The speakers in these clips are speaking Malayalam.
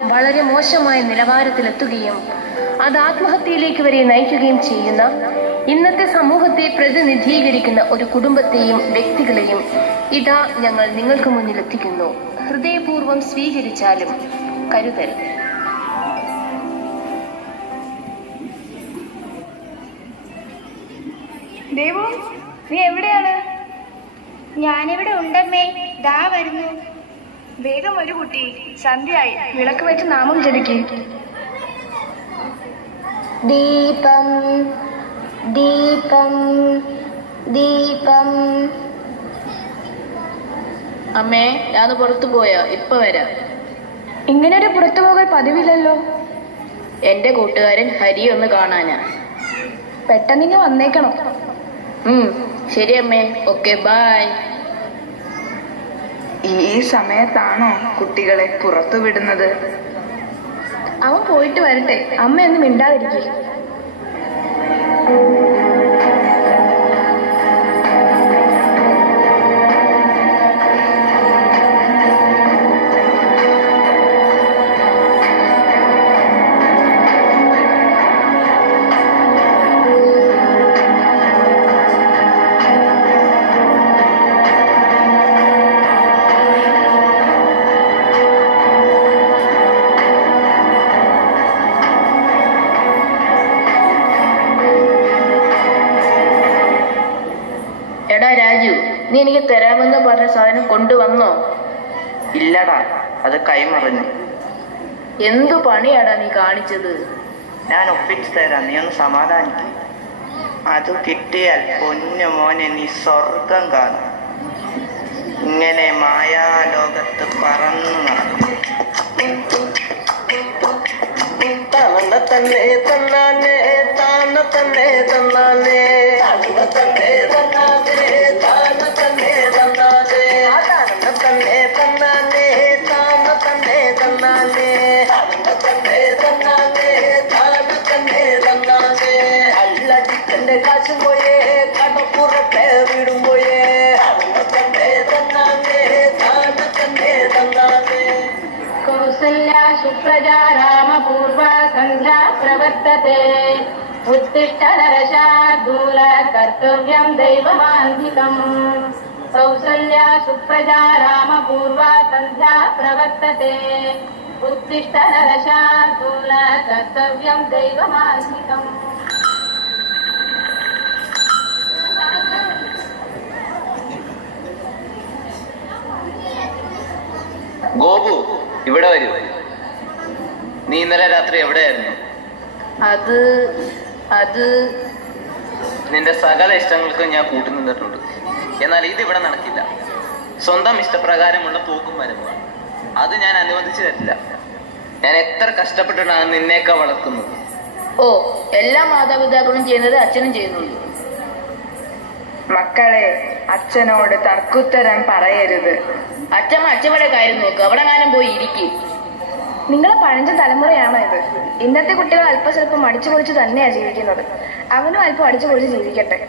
വളരെ മോശമായ നിലവാരത്തിലെത്തുകയും അത് ആത്മഹത്യയിലേക്ക് വരെ നയിക്കുകയും ചെയ്യുന്ന ഇന്നത്തെ സമൂഹത്തെ പ്രതിനിധീകരിക്കുന്ന ഒരു കുടുംബത്തെയും വ്യക്തികളെയും ഇതാ ഞങ്ങൾ നിങ്ങൾക്ക് മുന്നിൽ എത്തിക്കുന്നു ഹൃദയപൂർവം സ്വീകരിച്ചാലും കരുതൽ ദേവു നീ എവിടെയാണ്? ഞാനിവിടെ ഉണ്ടമ്മേ. ദാ വരുന്നു. വേഗം ഒരു കുട്ടി. സന്ധ്യയായി. വിളക്ക് വെച്ച് നാമം ജപിക്കേ. ദീപം ദീപം ദീപം. അമ്മേ ഞാൻ പുറത്തു പോയാ? ഇപ്പൊ വരാം. ഇങ്ങനെ ഒരു പുറത്തു പോകൽ പതിവില്ലല്ലോ. എന്റെ കൂട്ടുകാരൻ ഹരി ഒന്ന് കാണാനാ. പെട്ടെന്ന് ഇങ്ങ് വന്നേക്കണം. ഉം ശരി അമ്മേ. ഓക്കെ ബായ് ഈ സമയത്താണോ കുട്ടികളെ പുറത്തു വിടുന്നത്? അവൻ പോയിട്ട് വരട്ടെ. അമ്മയൊന്നും മിണ്ടാതിരിക്കേ. രാജു നീ എനിക്ക് തരാമെന്ന് പറഞ്ഞ സാധനം കൊണ്ടുവന്നോ? ഇല്ലടാ അത് കൈമറിഞ്ഞു. എന്തു പണിയാടാ നീ കാണിച്ചത്? ഞാൻ ഒപ്പിച്ചു തരാം നീ ഒന്ന് സമാധാനിക്കും. അത് കിട്ടിയാൽ പൊന്നു മോനെ നീ സ്വർഗം കാണും. ഇങ്ങനെ മായാലോകത്ത് പറന്നു നടക്കും. തന്ന തന്നെ തന്നാനേ. താന തന്നെ തന്നാനേ തന്ന തന്നെ തന്നാനേ താന തന്നെ തന്നാനേ താന തന്നെ തന്നാനേ താന തന്നെ തന്നാനേ താന തന്നെ തന്നാനേ താന തന്നെ തന്നാനേ അല്ലടിക്കന്റെ കാശും പോയേ കടപ്പുറത്തെ വീടും പോയേ താന തന്നെ തന്നാനേ താന തന്നെ कौसल्या सुप्रजा रामपूर्वा सन्ध्या प्रवर्तते उत्तिष्ठ नरशार्दूल कर्तव्यम् दैवमान्तिकम् कौसल्या सुप्रजा रामपूर्वा सन्ध्या प्रवर्तते उत्तिष्ठ नरशार्दूल कर्तव्यम् दैवमान्तिकम् గోపు ഇവിടെ വരൂ. നീ ഇന്നലെ രാത്രി എവിടെയായിരുന്നു? അത് അത് നിന്റെ സകല ഇഷ്ടങ്ങൾക്കും ഞാൻ കൂട്ടി നിന്നിട്ടുണ്ട്. എന്നാൽ ഇത് ഇവിടെ നടക്കില്ല. സ്വന്തം ഇഷ്ടപ്രകാരമുള്ള പൂക്കും വരുമ്പോൾ അത് ഞാൻ അനുവദിച്ചു തരില്ല. ഞാൻ എത്ര കഷ്ടപ്പെട്ടിട്ടാണ് നിന്നെയൊക്കെ വളർത്തുന്നത്? ഓ എല്ലാ മാതാപിതാക്കളും ചെയ്യുന്നത് അച്ഛനും ചെയ്യുന്നുണ്ട്. മക്കളെ അച്ഛനോട് തർക്കുത്തരം പറയരുത്. അച്ഛമ്മ അച്ഛമ്മയുടെ കാര്യം നോക്ക്. അവിടെ കാലം പോയി ഇരിക്കും. നിങ്ങളെ പഴഞ്ച തലമുറയാണോ ഇത്? ഇന്നത്തെ കുട്ടികൾ അല്പ സ്വല്പം അടിച്ചു പൊളിച്ച് തന്നെയാ ജീവിക്കുന്നത്. അവനും അല്പം അടിച്ചു പൊളിച്ച് ജീവിക്കട്ടെ.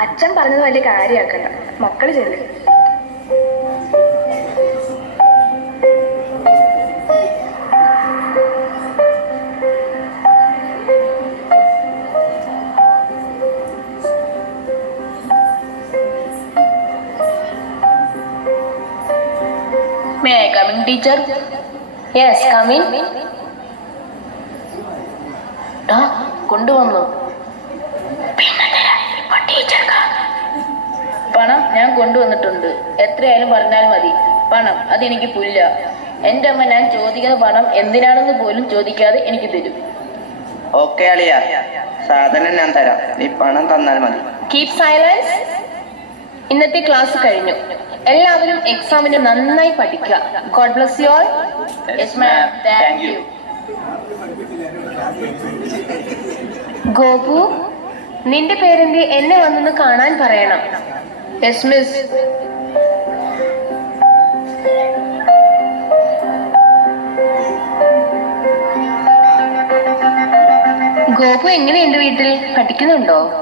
അച്ഛൻ പറഞ്ഞത് വലിയ കാര്യമാക്കണ്ട. മക്കൾ ചെല്ലു. ടീച്ചർ യെസ് കമിൻ ആ കൊണ്ടുവന്നു. പണം ഞാൻ കൊണ്ടുവന്നിട്ടുണ്ട്. എത്രയായാലും പറഞ്ഞാൽ മതി. പണം അതെനിക്ക് പുല്ല. എന്റെ അമ്മ ഞാൻ ചോദിക്കുന്ന പണം എന്തിനാണെന്ന് പോലും ചോദിക്കാതെ എനിക്ക് തരും. ഓക്കെ അളിയ. സാധനം ഞാൻ തരാം. നീ പണം തന്നാൽ മതി. കീപ് സൈലൻസ് ഇന്നത്തെ ക്ലാസ് കഴിഞ്ഞു. എല്ലാവരും എക്സാമിന് നന്നായി പഠിക്കുക. God bless you all yes ma'am thank you Gopu നിന്റെ പേരെന്തി? എന്നെ വന്നൊന്ന് കാണാൻ പറയണം. യെസ് മിസ് ഗോപു എങ്ങനെയുണ്ട് വീട്ടിൽ? പഠിക്കുന്നുണ്ടോ?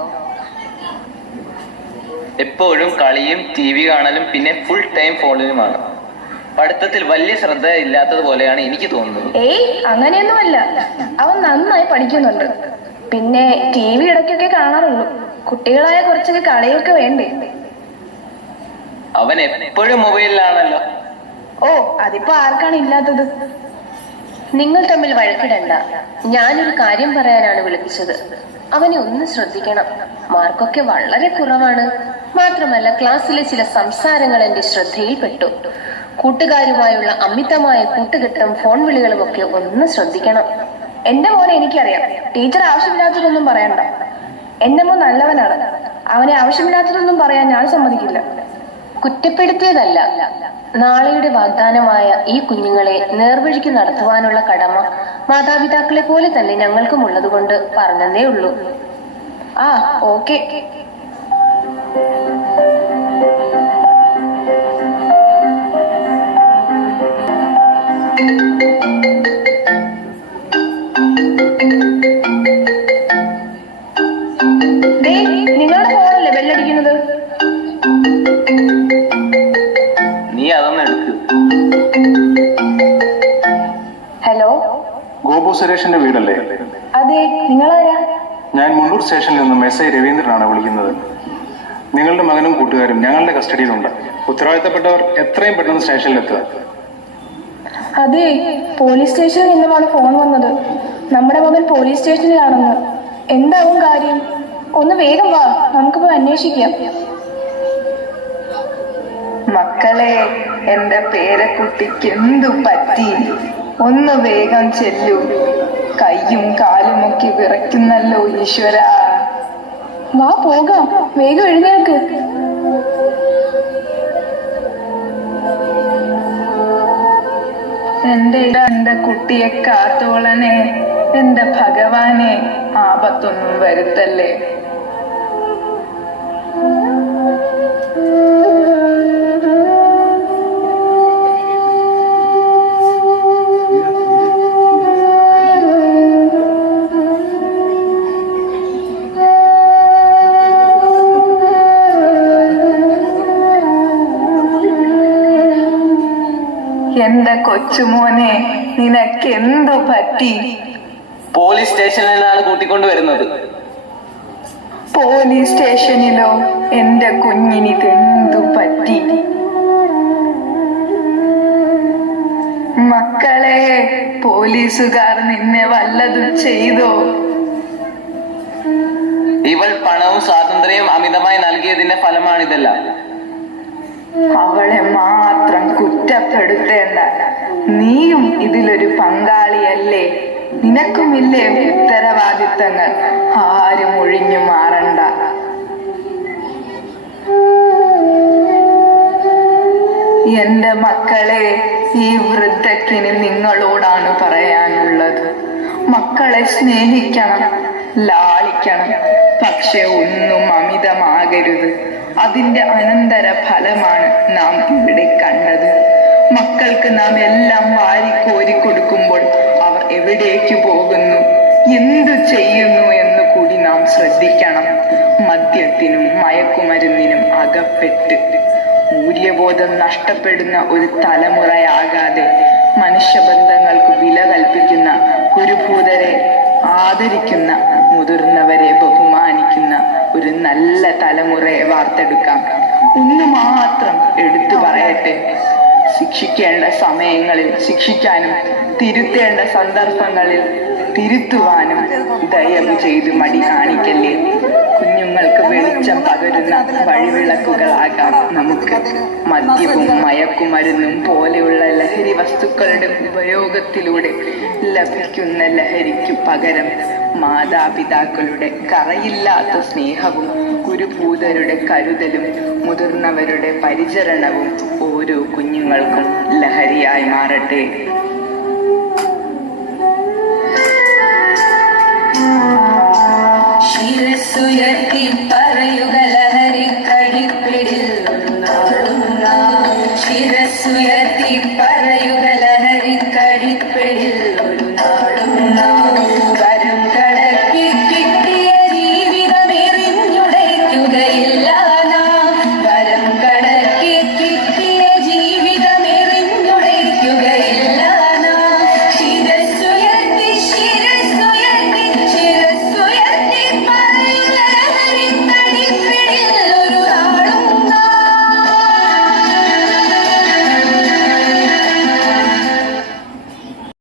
എപ്പോഴും കളിയും ടി വി കാണലും പിന്നെ ഫുൾ ടൈം ഫോണിലുമാണ് പഠിത്തത്തിൽ വലിയ ശ്രദ്ധ ഇല്ലാത്തത് പോലെയാണ് എനിക്ക് തോന്നുന്നത്. ഏയ് അങ്ങനെയൊന്നുമല്ല. അവൻ നന്നായി പഠിക്കുന്നുണ്ട്. പിന്നെ ടി വി ഇടയ്ക്കൊക്കെ കാണാറുള്ളൂ. കുട്ടികളായ കുറച്ചൊക്കെ കളിയൊക്കെ വേണ്ടേ? അവൻ എപ്പോഴും മൊബൈലിലാണല്ലോ ഓ അതിപ്പോ ആർക്കാണ് ഇല്ലാത്തത്? നിങ്ങൾ തമ്മിൽ വഴക്കിടണ്ട. ഞാനൊരു കാര്യം പറയാനാണ് വിളിപ്പിച്ചത്. അവനെ ഒന്ന് ശ്രദ്ധിക്കണം. മാർക്കൊക്കെ വളരെ കുറവാണ്. മാത്രമല്ല ക്ലാസ്സിലെ ചില സംസാരങ്ങൾ എന്റെ ശ്രദ്ധയിൽപ്പെട്ടു. കൂട്ടുകാരുമായുള്ള അമിതമായ കൂട്ടുകെട്ടും ഫോൺ വിളികളും ഒക്കെ ഒന്ന് ശ്രദ്ധിക്കണം. എന്റെ മോനെ എനിക്കറിയാം. ടീച്ചർ ആവശ്യമില്ലാത്തതൊന്നും പറയണ്ട. എന്റെ മോൻ നല്ലവനാണ്. അവനെ ആവശ്യമില്ലാത്തതൊന്നും പറയാൻ ഞാൻ സമ്മതിക്കില്ല. കുറ്റപ്പെടുത്തിയതല്ല. നാളെയുടെ വാഗ്ദാനമായ ഈ കുഞ്ഞുങ്ങളെ നേർവഴിക്ക് നടത്തുവാനുള്ള കടമ മാതാപിതാക്കളെ പോലെ തന്നെ ഞങ്ങൾക്കും ഉള്ളതുകൊണ്ട് പറഞ്ഞതേ ഉള്ളൂ. ആ ഓക്കെ. സുരേഷിന്റെ വീടല്ലേ? അതെ നിങ്ങളാരാ? ഞാൻ മുണ്ടൂർ സ്റ്റേഷനിൽ നിന്ന് എസ് ഐ രവീന്ദ്രനാണ് വിളിക്കുന്നത്. നിങ്ങളുടെ മകനും കൂട്ടുകാരും ഞങ്ങളുടെ കസ്റ്റഡിയിലുണ്ട്. ഉത്തരവാദിത്തപ്പെട്ടവർ എത്രയും പെട്ടെന്ന് സ്റ്റേഷനിലെത്തുക. അതെ പോലീസ് സ്റ്റേഷനിൽ നിന്നുമാണ് ഫോൺ വന്നത്. നമ്മുടെ മകൻ പോലീസ് സ്റ്റേഷനിലാണെന്ന്. എന്താവും കാര്യം? ഒന്ന് വേഗം വാ നമുക്കിപ്പോ അന്വേഷിക്കാം. മക്കളെ എന്റെ പേരക്കുട്ടിക്ക് എന്തു പറ്റി? ഒന്ന് വേഗം ചെല്ലൂ. കയ്യും കാലുമൊക്കെ വിറയ്ക്കുന്നല്ലോ ഈശ്വര. വാ പോകാം. വേഗം എഴുന്നേൽക്ക്. എന്റെ എന്റെ കുട്ടിയെ കാത്തോളനെ എന്റെ ഭഗവാനെ ആപത്തൊന്നും വരുത്തല്ലേ? എന്റെ കൊച്ചുമോനെ നിനക്കെന്തു പറ്റി? പോലീസ് സ്റ്റേഷനിൽ നിന്നാണ് കൂട്ടിക്കൊണ്ട് വരുന്നത്. പോലീസ് സ്റ്റേഷനിലോ? എന്റെ കുഞ്ഞിനിതെന്തു പറ്റി? മക്കളെ പോലീസുകാർ നിന്നെ വല്ലതും ചെയ്തോ? ഇവൾ പണവും സ്വാതന്ത്ര്യവും അമിതമായി നൽകിയതിന്റെ ഫലമാണിതെല്ലാം. അവളെ കുറ്റപ്പെടുത്തേണ്ട നീയും ഇതിലൊരു പങ്കാളിയല്ലേ? നിനക്കുമില്ലേ ഉത്തരവാദിത്തങ്ങൾ? ആരും ഒഴിഞ്ഞു മാറണ്ട. എന്റെ മക്കളെ ഈ വൃദ്ധക്കിന് നിങ്ങളോടാണ് പറയാനുള്ളത്. മക്കളെ സ്നേഹിക്കണം ലാളിക്കണം. പക്ഷെ ഒന്നും അമിതമാകരുത്. അതിന്റെ അനന്തര ഫലമാണ് നാം ഇവിടെ കണ്ടത്. മക്കൾക്ക് നാം എല്ലാം വാരിക്കോരി കൊടുക്കുമ്പോൾ അവർ എവിടേക്ക് പോകുന്നു? എന്തു ചെയ്യുന്നു എന്ന് കൂടി നാം ശ്രദ്ധിക്കണം. മദ്യത്തിനും മയക്കുമരുന്നിനും അകപ്പെട്ട് മൂല്യബോധം നഷ്ടപ്പെടുന്ന ഒരു തലമുറയാകാതെ മനുഷ്യബന്ധങ്ങൾക്ക് വില കൽപ്പിക്കുന്ന കുരുഭൂതരെ ആദരിക്കുന്ന മുതിർന്നവരെ ബഹുമാനിക്കുന്ന ഒരു നല്ല തലമുറയെ വാർത്തെടുക്കാം. ഒന്ന് മാത്രം എടുത്തു പറയട്ടെ. ശിക്ഷിക്കേണ്ട സമയങ്ങളിൽ ശിക്ഷിക്കാനും തിരുത്തേണ്ട സന്ദർഭങ്ങളിൽ തിരുത്തുവാനും ദയവ് ചെയ്ത് മടി കാണിക്കല്ലേ? കുഞ്ഞുങ്ങൾക്ക് വെളിച്ചം പകരുന്ന വഴിവിളക്കുകളാകാം നമുക്ക്. മദ്യവും മയക്കുമരുന്നും പോലെയുള്ള ലഹരി വസ്തുക്കളുടെ ഉപയോഗത്തിലൂടെ ലഭിക്കുന്ന ലഹരിക്കു പകരം മാതാപിതാക്കളുടെ കറയില്ലാത്ത സ്നേഹവും കുരുഭൂതരുടെ കരുതലും മുതിർന്നവരുടെ പരിചരണവും ഓരോ കുഞ്ഞുങ്ങൾക്കും ലഹരിയായി മാറട്ടെ. ശിരസുയർത്തി